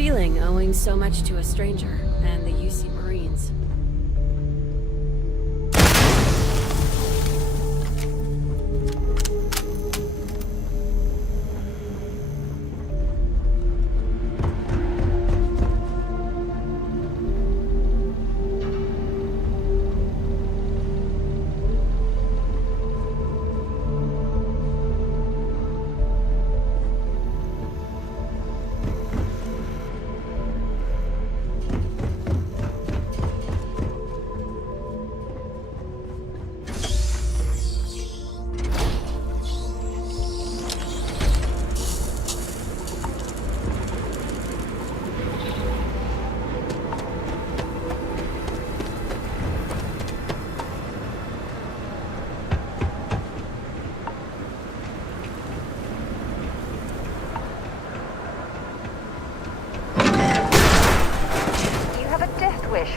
feeling owing so much to a stranger and the UC Marines?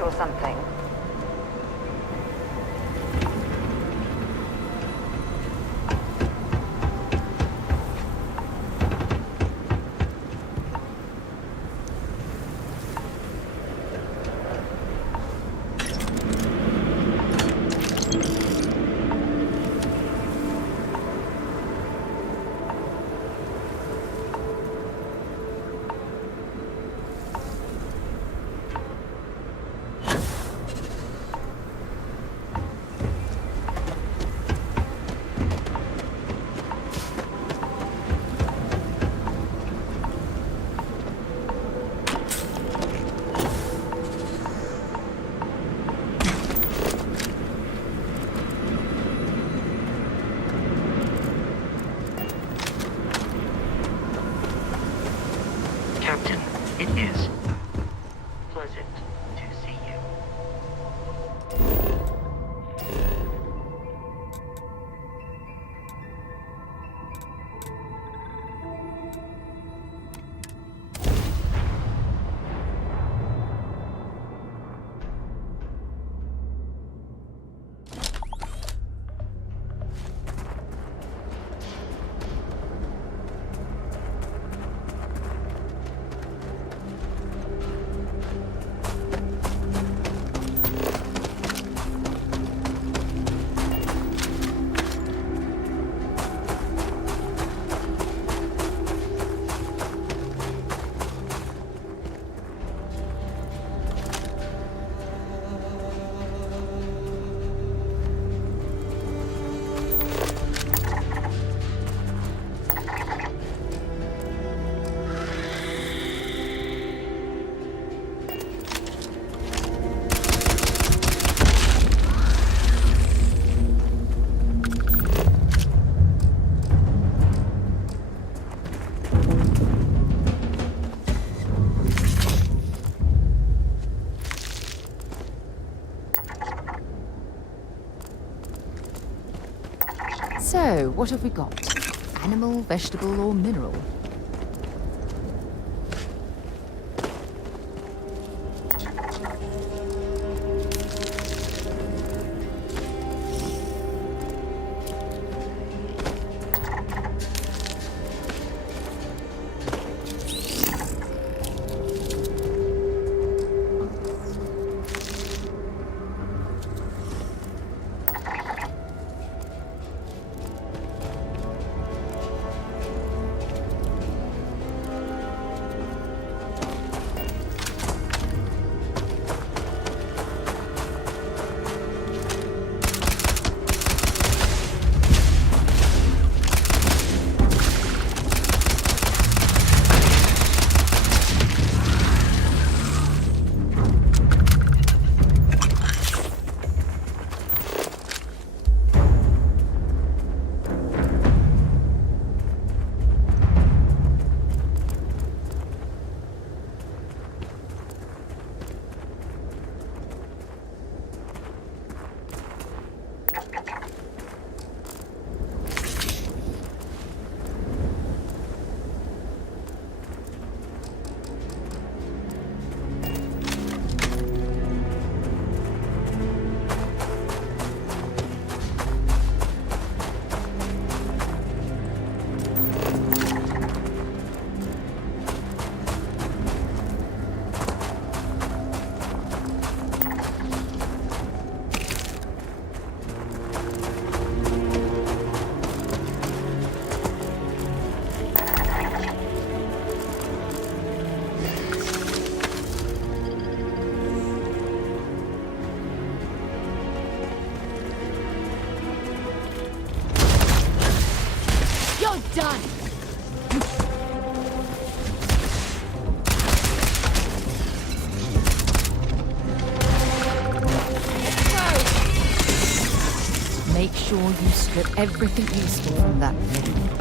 Or something. Captain, it is pleasant to see you. So, what have we got? Animal, vegetable, or mineral? make sure you strip everything useful from that thing.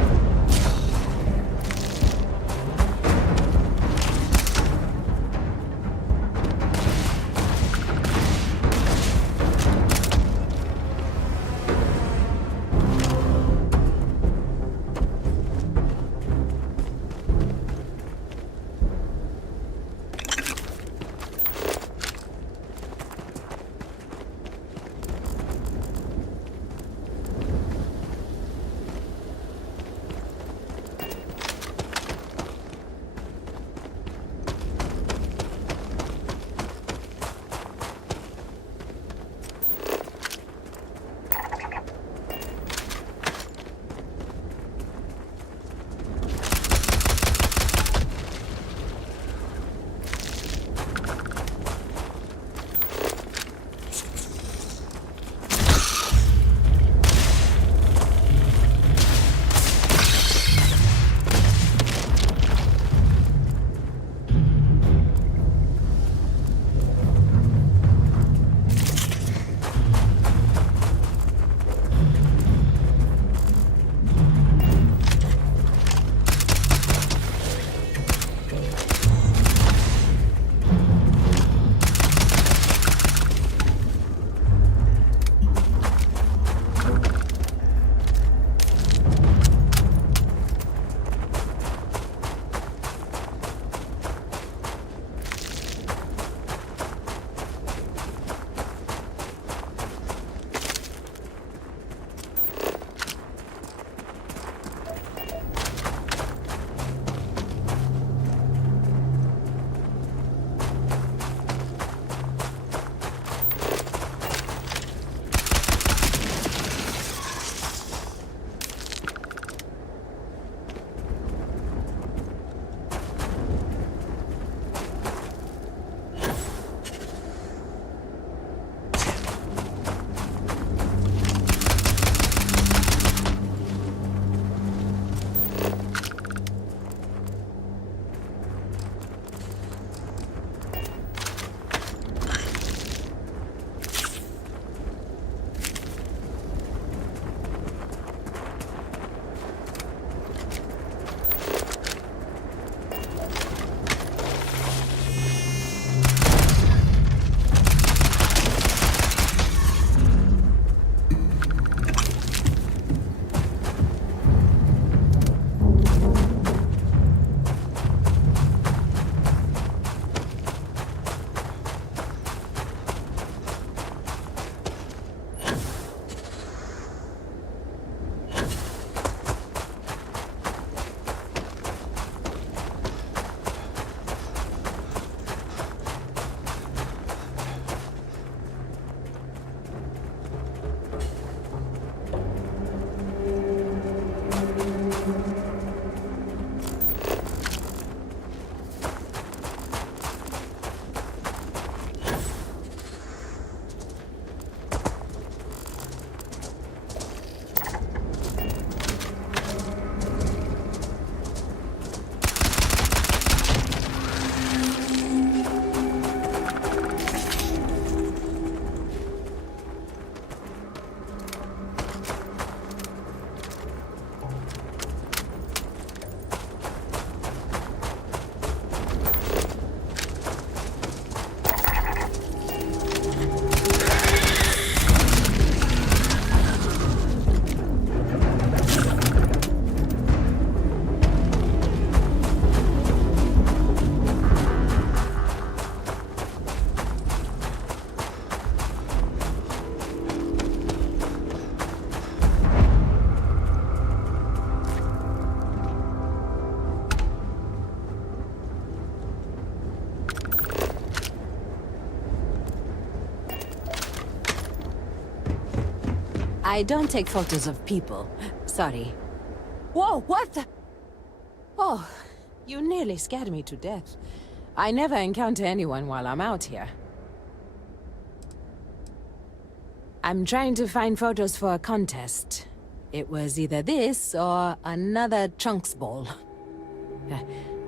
I don't take photos of people. Sorry. Whoa, what the? Oh, you nearly scared me to death. I never encounter anyone while I'm out here. I'm trying to find photos for a contest. It was either this or another chunks ball.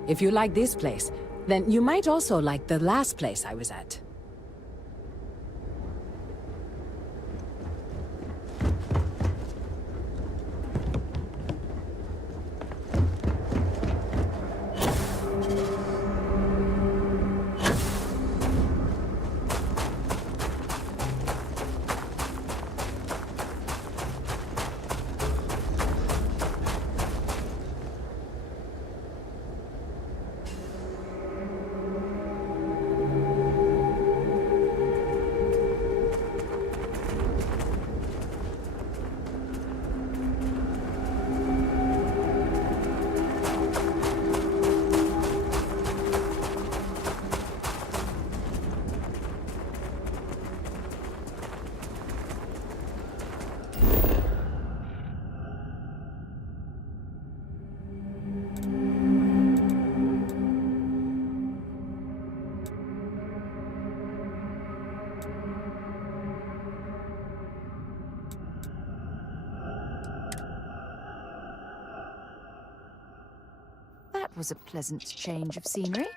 If you like this place, then you might also like the last place I was at. was a pleasant change of scenery.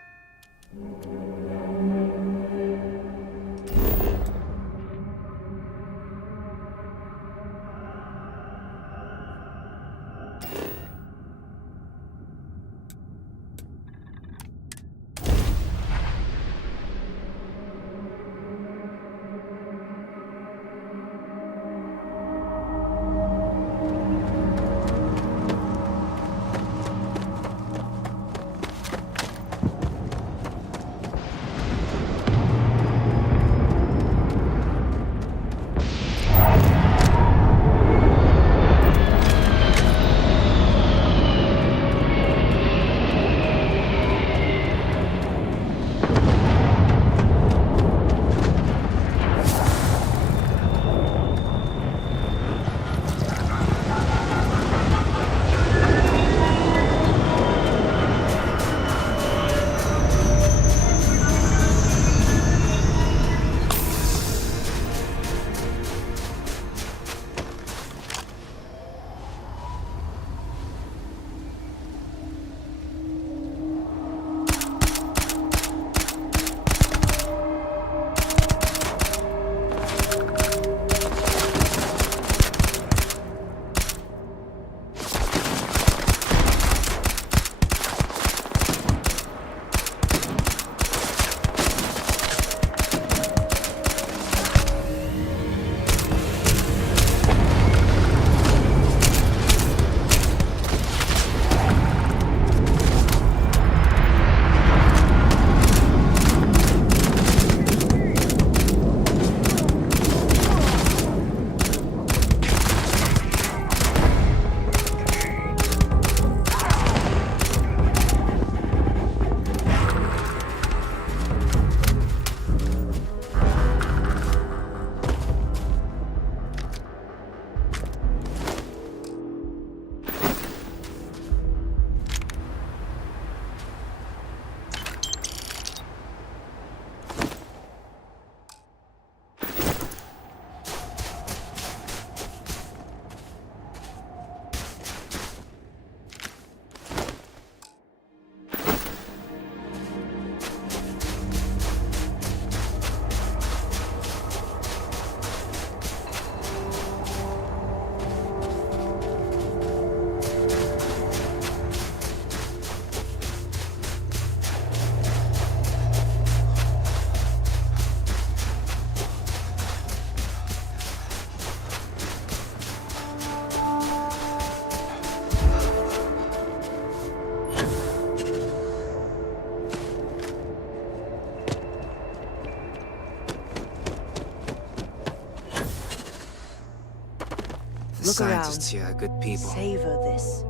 The scientists here are good people. Savor this.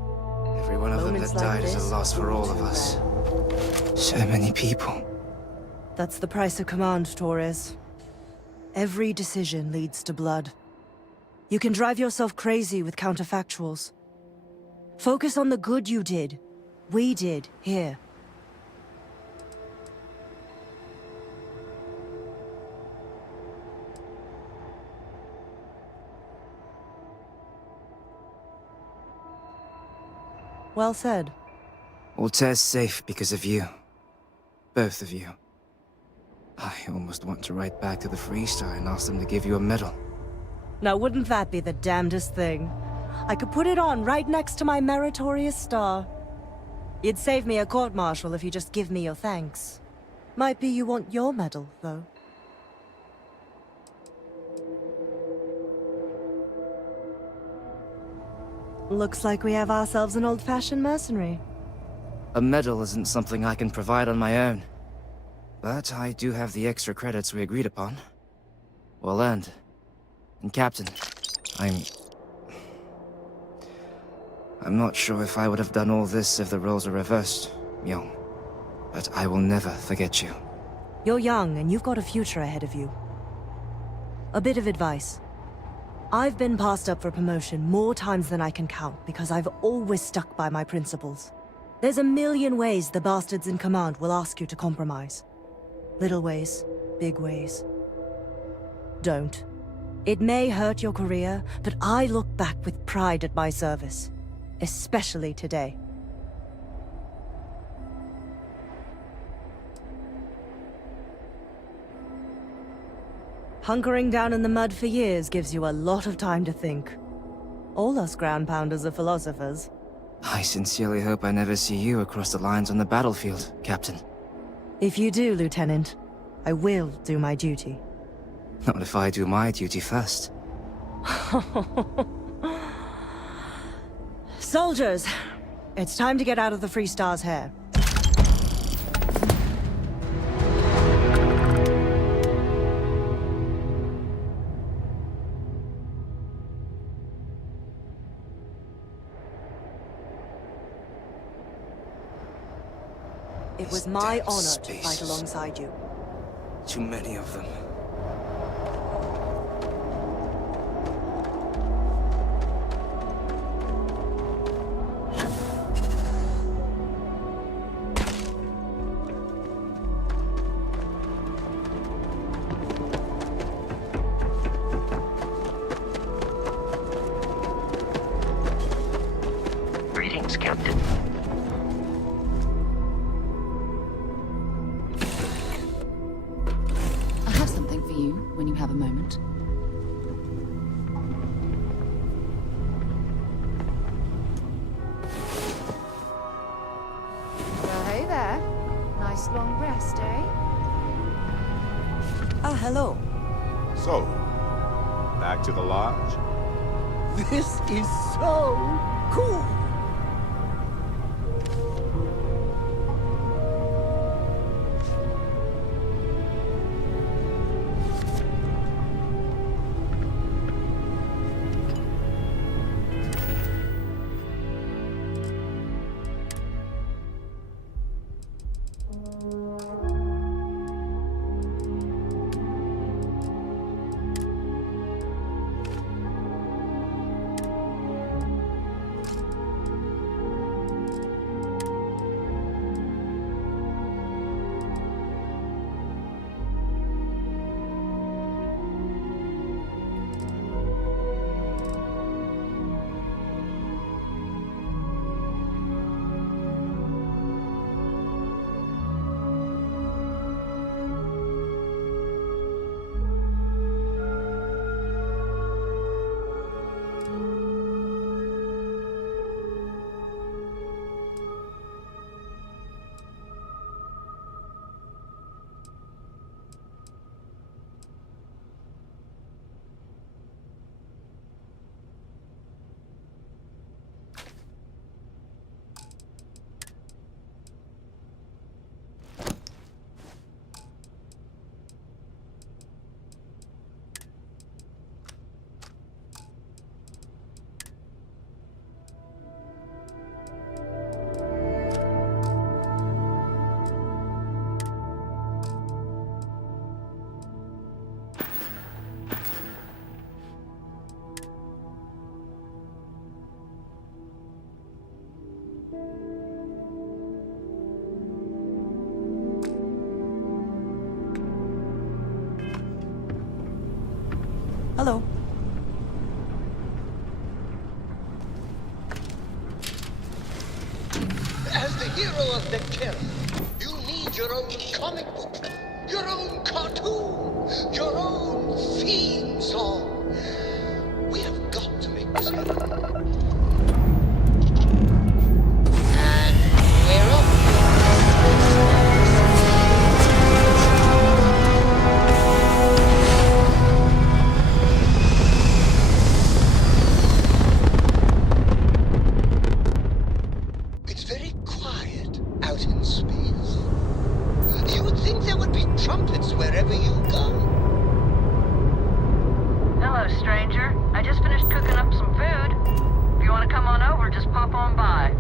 Every one of them that Moments like died is this a loss for are all too of us. rare. So many people. That's the price of command, Torres. Every decision leads to blood. You can drive yourself crazy with counterfactuals. Focus on the good you did. We did, here. Well said. Altair's safe because of you. Both of you. I almost want to write back to the Freestar and ask them to give you a medal. Now wouldn't that be the damnedest thing? I could put it on right next to my meritorious star. You'd save me a court-martial if you just give me your thanks. Might be you want your medal, though. Looks like we have ourselves an old-fashioned mercenary. A medal isn't something I can provide on my own. But I do have the extra credits we agreed upon. Well earned. And Captain, I'm not sure if I would have done all this if the roles were reversed, Young. But I will never forget you. You're young, and you've got a future ahead of you. A bit of advice. I've been passed up for promotion more times than I can count because I've always stuck by my principles. There's a million ways the bastards in command will ask you to compromise. Little ways, big ways. Don't. It may hurt your career, but I look back with pride at my service. Especially today. Hunkering down in the mud for years gives you a lot of time to think. All us ground pounders are philosophers. I sincerely hope I never see you across the lines on the battlefield, Captain. If you do, Lieutenant, I will do my duty. Not if I do my duty first. Soldiers, it's time to get out of the Free Star's hair. It was my honor to fight alongside you. Too many of them. Greetings, Captain. I have something for you when you have a moment. Well, hey there. Nice long rest, eh? Ah, hello. So, back to the lodge? This is so cool! Hello. As the hero of Nectera, you need your own comic book, your own cartoon, your own theme song. We have got to make this happen. And we're off. It's very quiet out in space. You would think there would be trumpets wherever you go. Hello, stranger. I just finished cooking up some food. If you want to come on over, just pop on by.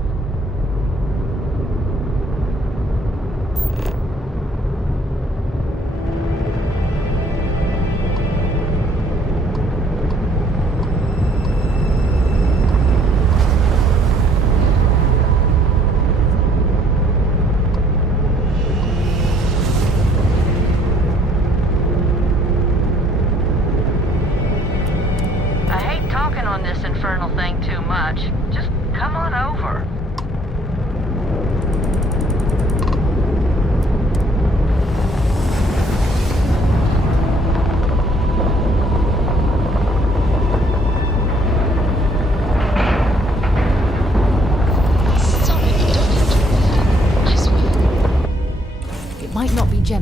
I hate talking on this infernal thing too much. Just come on over.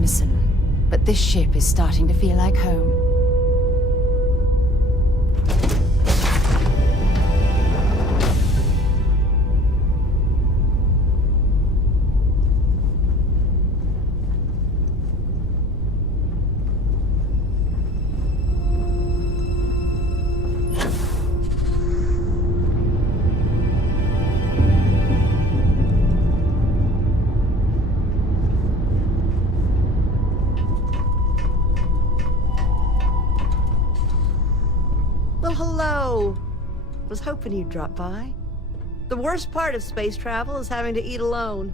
Jameson, but this ship is starting to feel like home. Well, hello. Was hoping you'd drop by. The worst part of space travel is having to eat alone.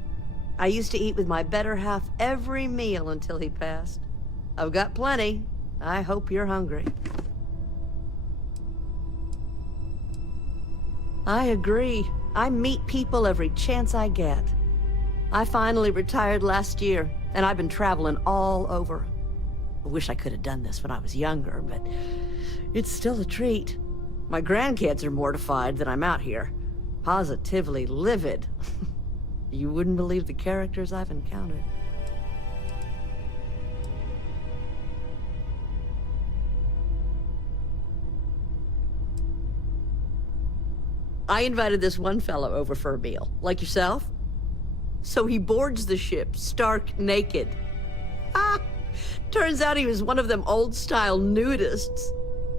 I used to eat with my better half every meal until he passed. I've got plenty. I hope you're hungry. I agree. I meet people every chance I get. I finally retired last year, and I've been traveling all over. I wish I could have done this when I was younger, but it's still a treat. My grandkids are mortified that I'm out here. Positively livid. You wouldn't believe the characters I've encountered. I invited this one fellow over for a meal, like yourself. So he boards the ship, stark naked. Turns out he was one of them old-style nudists.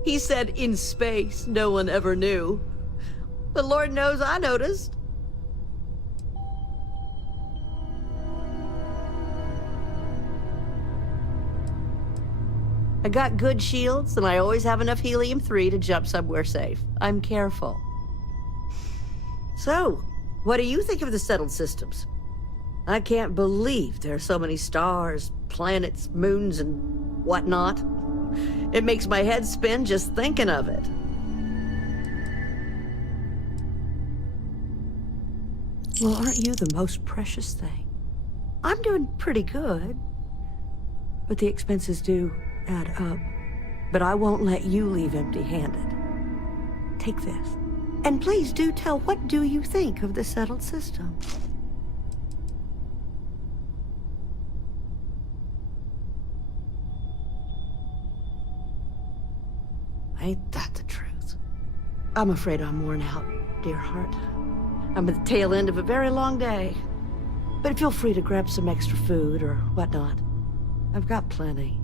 He said in space, no one ever knew. But Lord knows I noticed. I got good shields, and I always have enough helium-3 to jump somewhere safe. I'm careful. So, what do you think of the settled systems? I can't believe there are so many stars, planets, moons, and whatnot. It makes my head spin just thinking of it. Well, aren't you the most precious thing? I'm doing pretty good. But the expenses do add up. But I won't let you leave empty-handed. Take this. And please do tell, what do you think of the settled system? Ain't that the truth? I'm afraid I'm worn out, dear heart. I'm at the tail end of a very long day. But feel free to grab some extra food or whatnot. I've got plenty.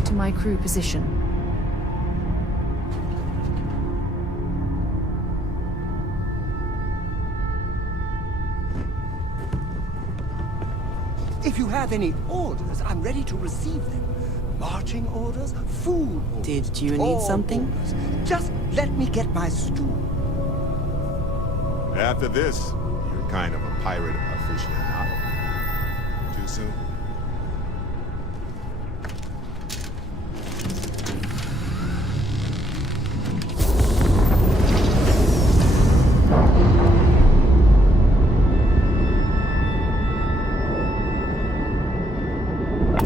to my crew position. If you have any orders, I'm ready to receive them. Marching orders, food orders. Did you need all something? orders. Just let me get my stew. After this, you're kind of a pirate aficionado. Too soon?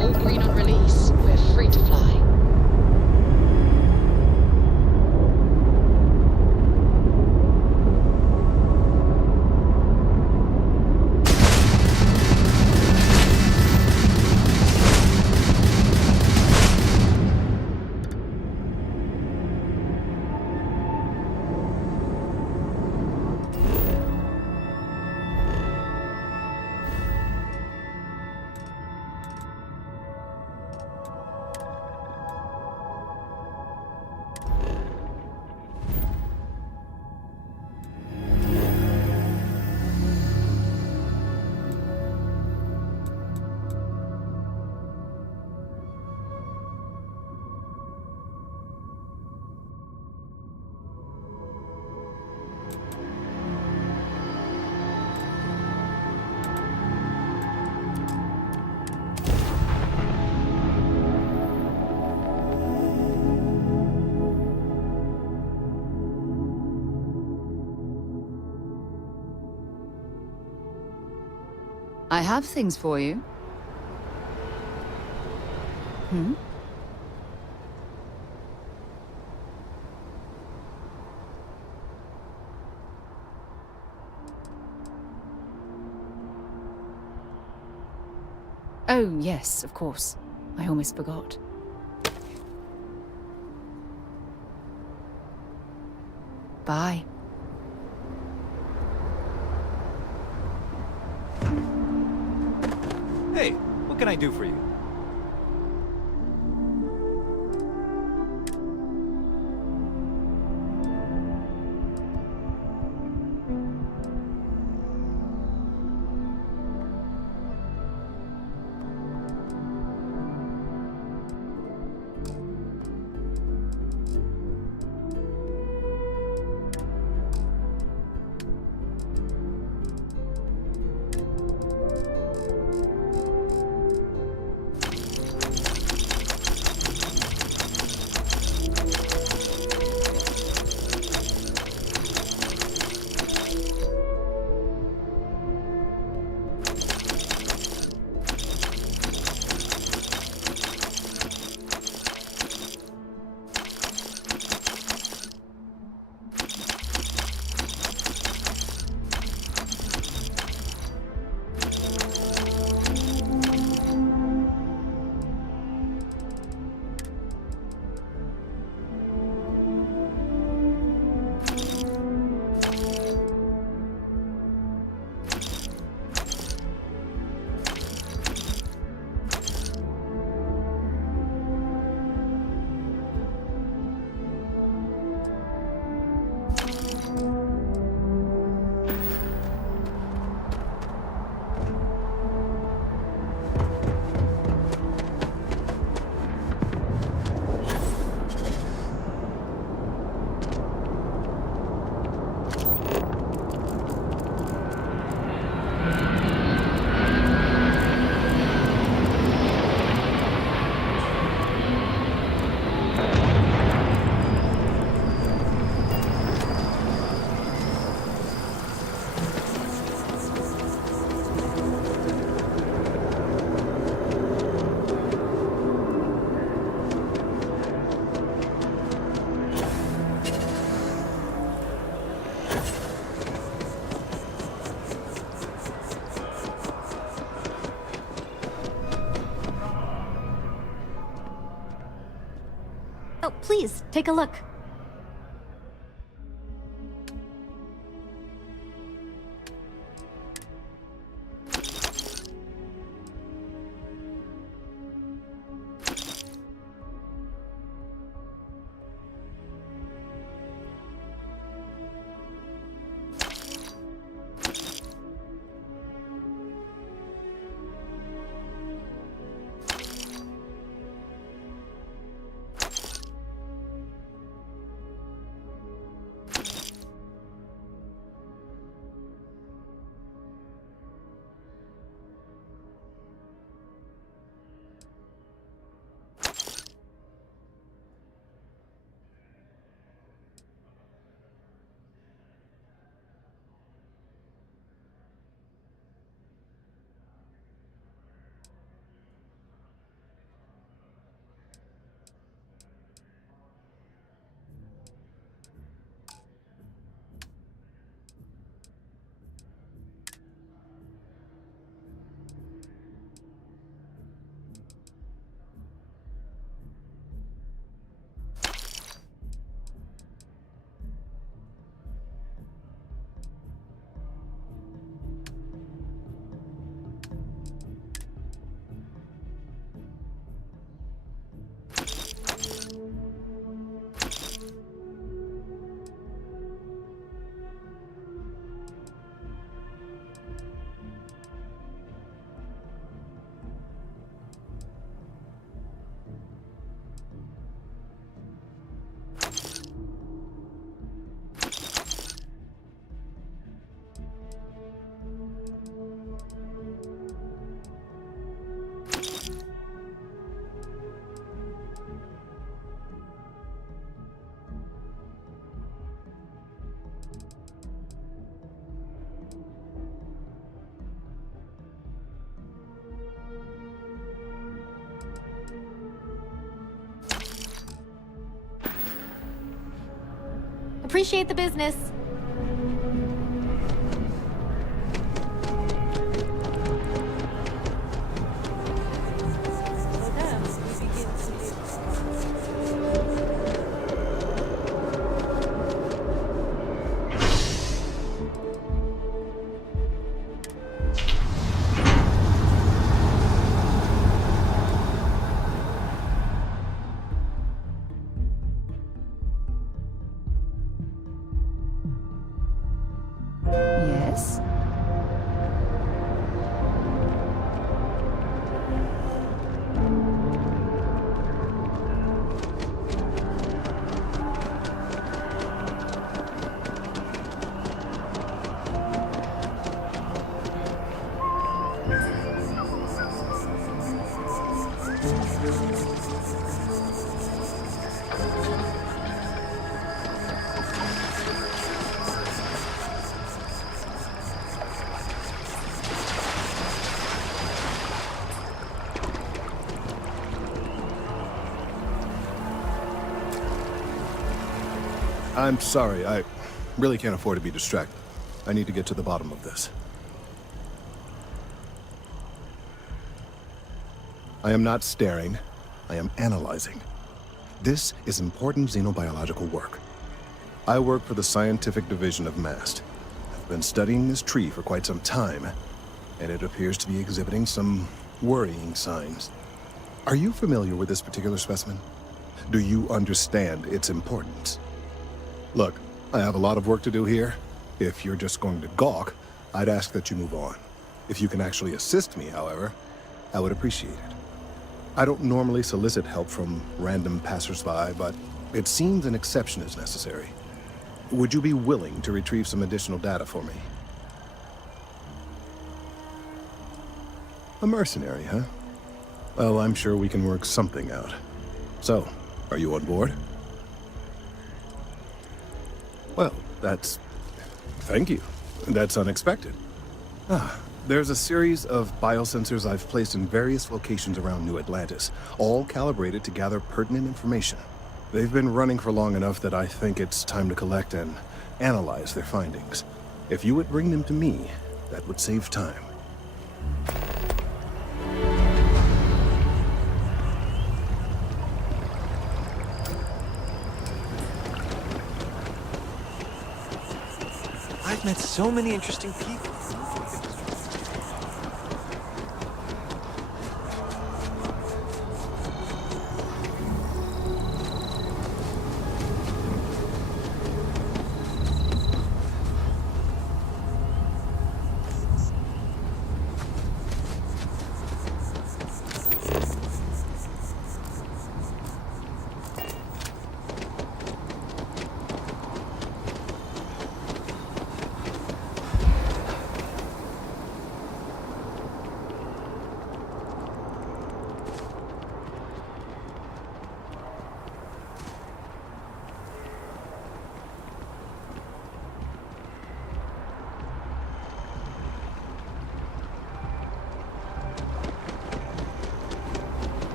All green on release. We're free to fly. I have things for you. Hmm? Oh, yes, of course. I almost forgot. Bye. Hey, what can I do for you? Oh, please, take a look. Appreciate the business. Yes? I'm sorry, I really can't afford to be distracted. I need to get to the bottom of this. I am not staring, I am analyzing. This is important xenobiological work. I work for the scientific division of MAST. I've been studying this tree for quite some time, and it appears to be exhibiting some worrying signs. Are you familiar with this particular specimen? Do you understand its importance? Look, I have a lot of work to do here. If you're just going to gawk, I'd ask that you move on. If you can actually assist me, however, I would appreciate it. I don't normally solicit help from random passersby, but it seems an exception is necessary. Would you be willing to retrieve some additional data for me? A mercenary, huh? Well, I'm sure we can work something out. So, are you on board? Well, thank you. That's unexpected. There's a series of biosensors I've placed in various locations around New Atlantis, all calibrated to gather pertinent information. They've been running for long enough that I think it's time to collect and analyze their findings. If you would bring them to me, that would save time. I've met so many interesting people.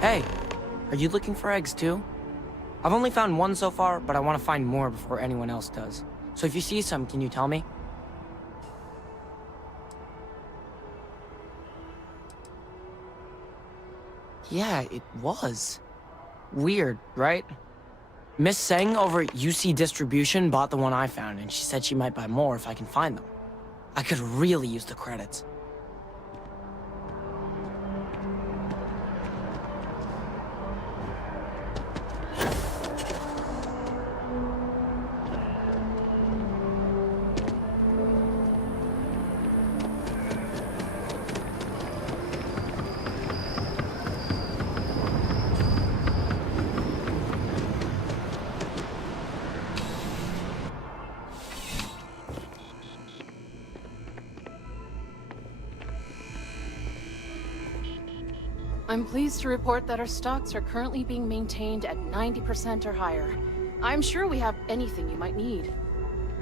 Hey, are you looking for eggs too? I've only found one so far, but I want to find more before anyone else does. So if you see some, can you tell me? Yeah, it was. Weird, right? Miss Seng over at UC Distribution bought the one I found, and she said she might buy more if I can find them. I could really use the credits. I'm pleased to report that our stocks are currently being maintained at 90% or higher. I'm sure we have anything you might need.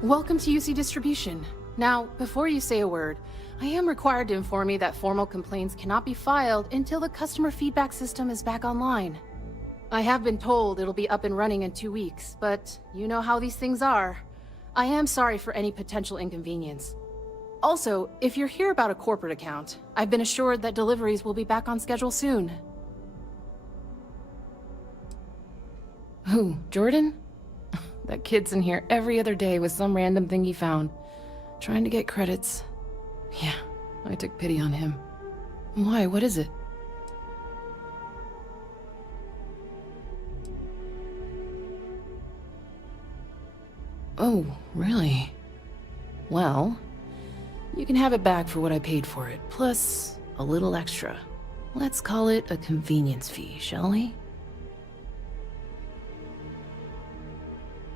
Welcome to UC Distribution. Now, before you say a word, I am required to inform you that formal complaints cannot be filed until the customer feedback system is back online. I have been told it'll be up and running in 2 weeks, but you know how these things are. I am sorry for any potential inconvenience. Also, if you're here about a corporate account, I've been assured that deliveries will be back on schedule soon. Who, Jordan? That kid's in here every other day with some random thing he found, trying to get credits. Yeah, I took pity on him. Why, what is it? Oh, really? Well, you can have it back for what I paid for it, plus a little extra. Let's call it a convenience fee, shall we?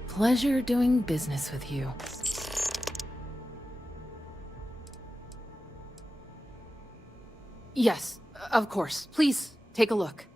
Pleasure doing business with you. Yes, of course. Please, take a look.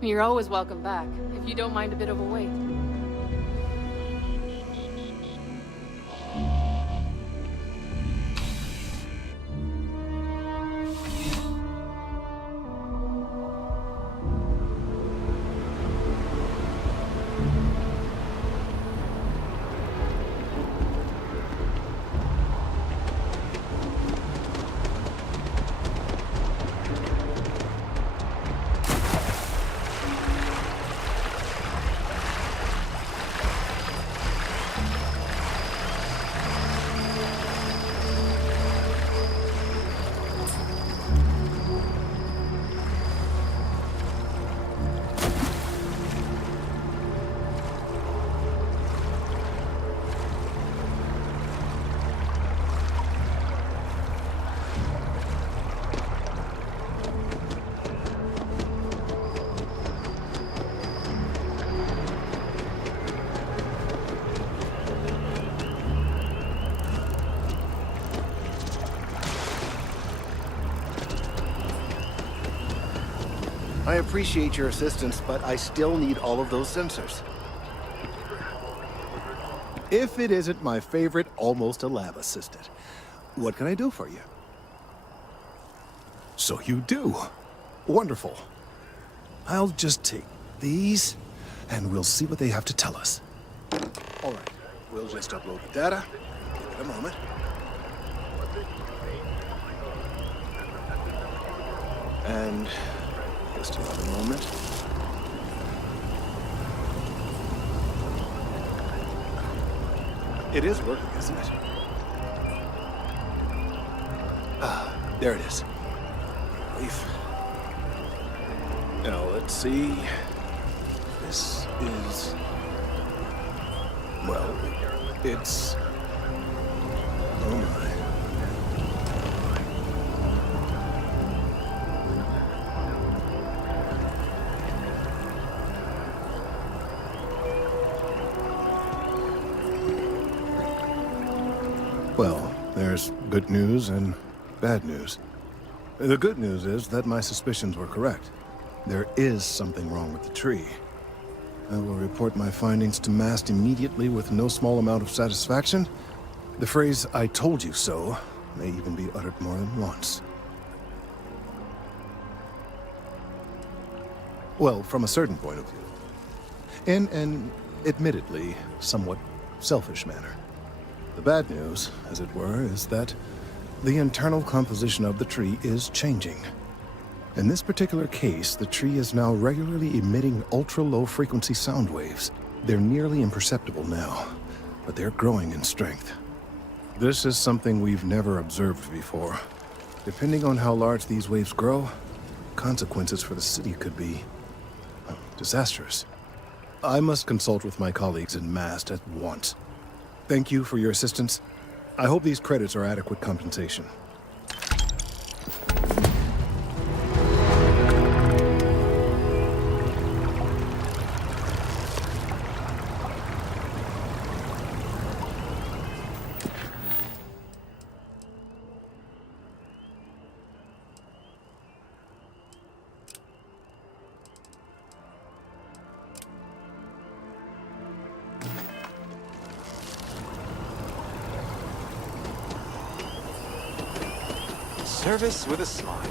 You're always welcome back, if you don't mind a bit of a wait. I appreciate your assistance, but I still need all of those sensors. If it isn't my favorite almost a lab assistant, what can I do for you? So you do. Wonderful. I'll just take these, and we'll see what they have to tell us. All right, we'll just upload the data. Give it a moment. And just another moment. It is working, isn't it? Ah, there it is. Relief. Now, let's see. This is... well, it's... oh my. Well, there's good news and bad news. The good news is that my suspicions were correct. There is something wrong with the tree. I will report my findings to MAST immediately with no small amount of satisfaction. The phrase, "I told you so," may even be uttered more than once. Well, from a certain point of view. In an, admittedly, somewhat selfish manner. The bad news, as it were, is that the internal composition of the tree is changing. In this particular case, the tree is now regularly emitting ultra-low frequency sound waves. They're nearly imperceptible now, but they're growing in strength. This is something we've never observed before. Depending on how large these waves grow, consequences for the city could be disastrous. I must consult with my colleagues in MAST at once. Thank you for your assistance. I hope these credits are adequate compensation. Service with a smile.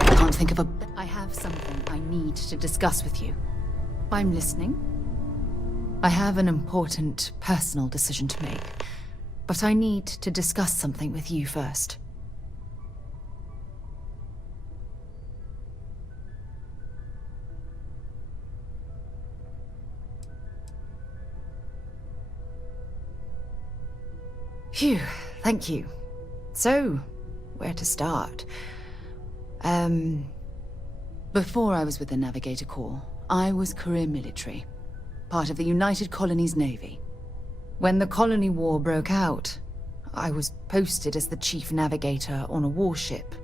Can't think of a... I have something I need to discuss with you. I'm listening. I have an important personal decision to make, but I need to discuss something with you first. Phew, thank you. So, where to start? Before I was with the Navigator Corps, I was career military, part of the United Colonies Navy. When the Colony War broke out, I was posted as the chief navigator on a warship,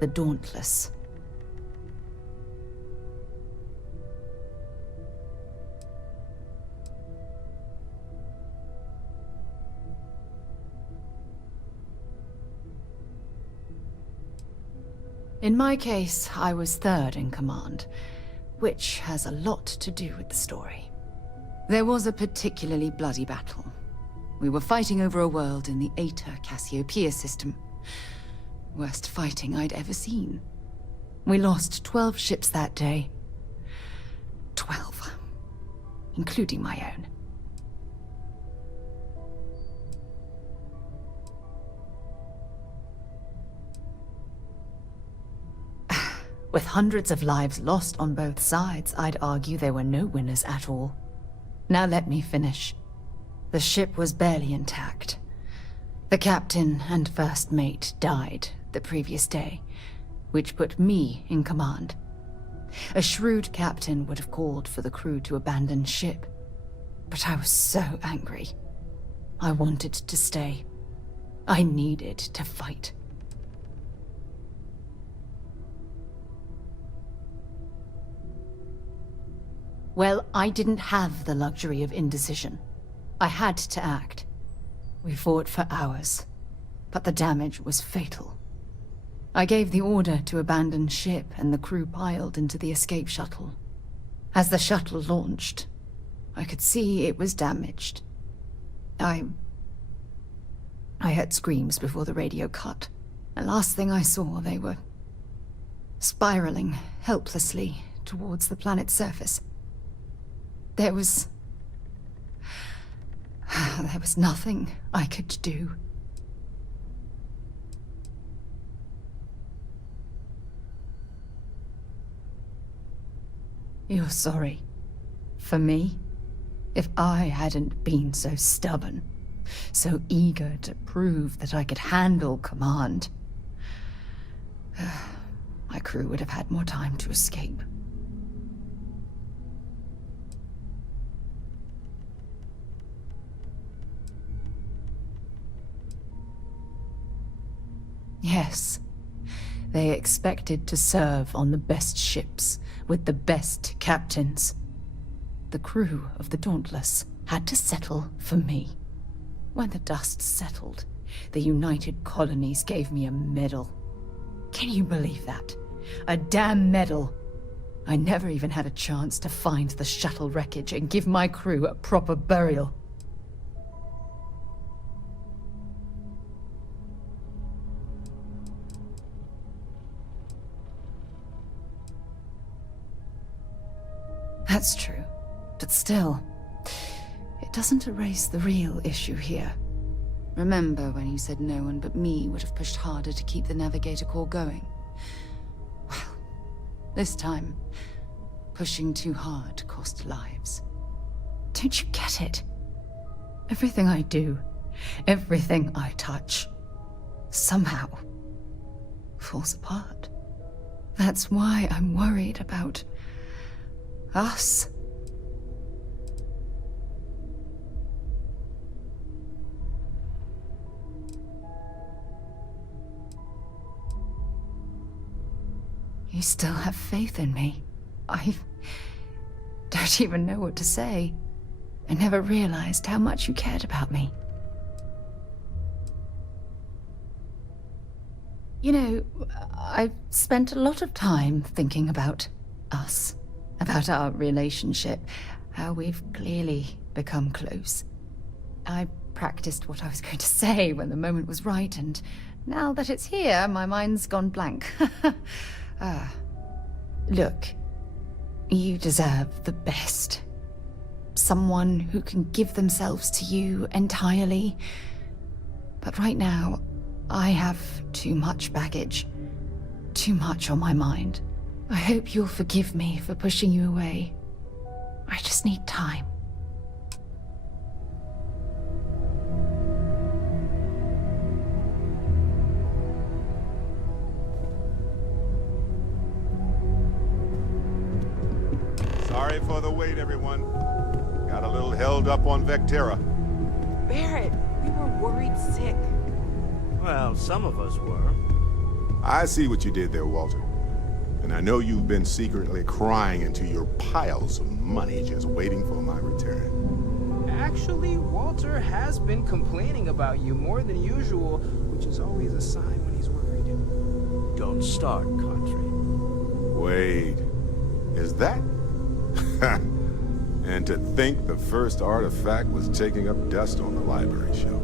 the Dauntless. In my case, I was third in command, which has a lot to do with the story. There was a particularly bloody battle. We were fighting over a world in the Eta Cassiopeia system. Worst fighting I'd ever seen. We lost 12 ships that day. 12. Including my own. With hundreds of lives lost on both sides, I'd argue there were no winners at all. Now let me finish. The ship was barely intact. The captain and first mate died the previous day, which put me in command. A shrewd captain would have called for the crew to abandon ship, but I was so angry. I wanted to stay. I needed to fight. Well, I didn't have the luxury of indecision. I had to act. We fought for hours, but the damage was fatal. I gave the order to abandon ship and the crew piled into the escape shuttle. As the shuttle launched, I could see it was damaged. I heard screams before the radio cut. The last thing I saw, they were spiraling helplessly towards the planet's surface. There was nothing I could do. You're sorry. For me? If I hadn't been so stubborn, so eager to prove that I could handle command, my crew would have had more time to escape. Yes, they expected to serve on the best ships, with the best captains. The crew of the Dauntless had to settle for me. When the dust settled, the United Colonies gave me a medal. Can you believe that? A damn medal! I never even had a chance to find the shuttle wreckage and give my crew a proper burial. That's true, but still, it doesn't erase the real issue here. Remember when you said no one but me would have pushed harder to keep the Navigator Corps going? Well, this time, pushing too hard cost lives. Don't you get it? Everything I do, everything I touch, somehow falls apart. That's why I'm worried about us. You still have faith in me. I don't even know what to say. I never realized how much you cared about me. You know, I've spent a lot of time thinking about us. about our relationship, how we've clearly become close. I practiced what I was going to say when the moment was right, and now that it's here, my mind's gone blank. Look, you deserve the best. Someone who can give themselves to you entirely. But right now, I have too much baggage. Too much on my mind. I hope you'll forgive me for pushing you away. I just need time. Sorry for the wait, everyone. Got a little held up on Vectera. Barrett, we were worried sick. Well, some of us were. I see what you did there, Walter. And I know you've been secretly crying into your piles of money just waiting for my return. Actually, Walter has been complaining about you more than usual, which is always a sign when he's worried. Don't start, Country. Wait, is that? And to think the first artifact was taking up dust on the library shelf.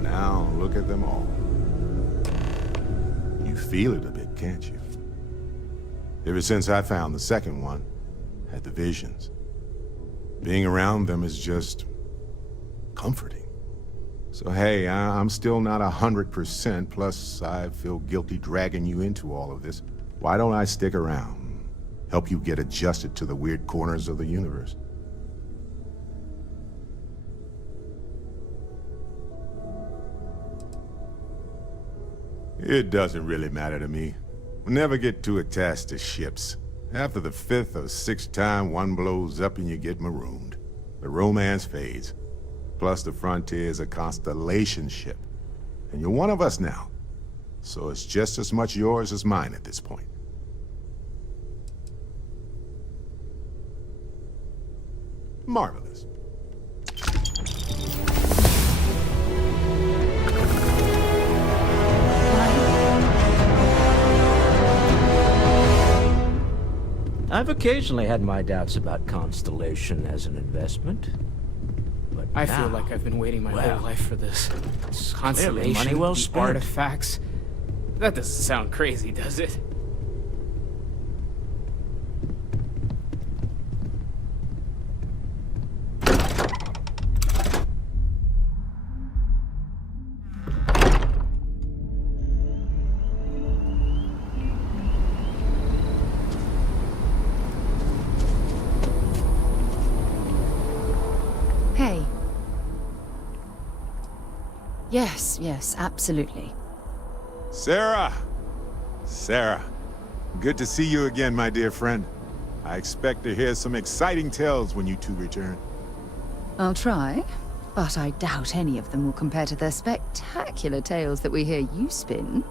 Now look at them all. You feel it a bit, can't you? Ever since I found the second one, had the visions. Being around them is just comforting. So hey, I'm still not 100%, plus I feel guilty dragging you into all of this. Why don't I stick around? Help you get adjusted to the weird corners of the universe. It doesn't really matter to me. We'll never get too attached to ships. After the 5th or 6th time one blows up and you get marooned, the romance fades. Plus the Frontier is a constellation ship. And you're one of us now. So it's just as much yours as mine at this point. Marvelous. I've occasionally had my doubts about Constellation as an investment. But I now, feel like I've been waiting my whole life for this. Clearly money well the spent. artifacts. That doesn't sound crazy, does it? Hey. Yes, absolutely. Sarah! Sarah, good to see you again, my dear friend. I expect to hear some exciting tales when you two return. I'll try, but I doubt any of them will compare to the spectacular tales that we hear you spin.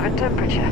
of a temperature.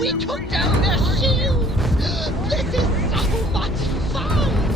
We took down their shields! This is so much fun!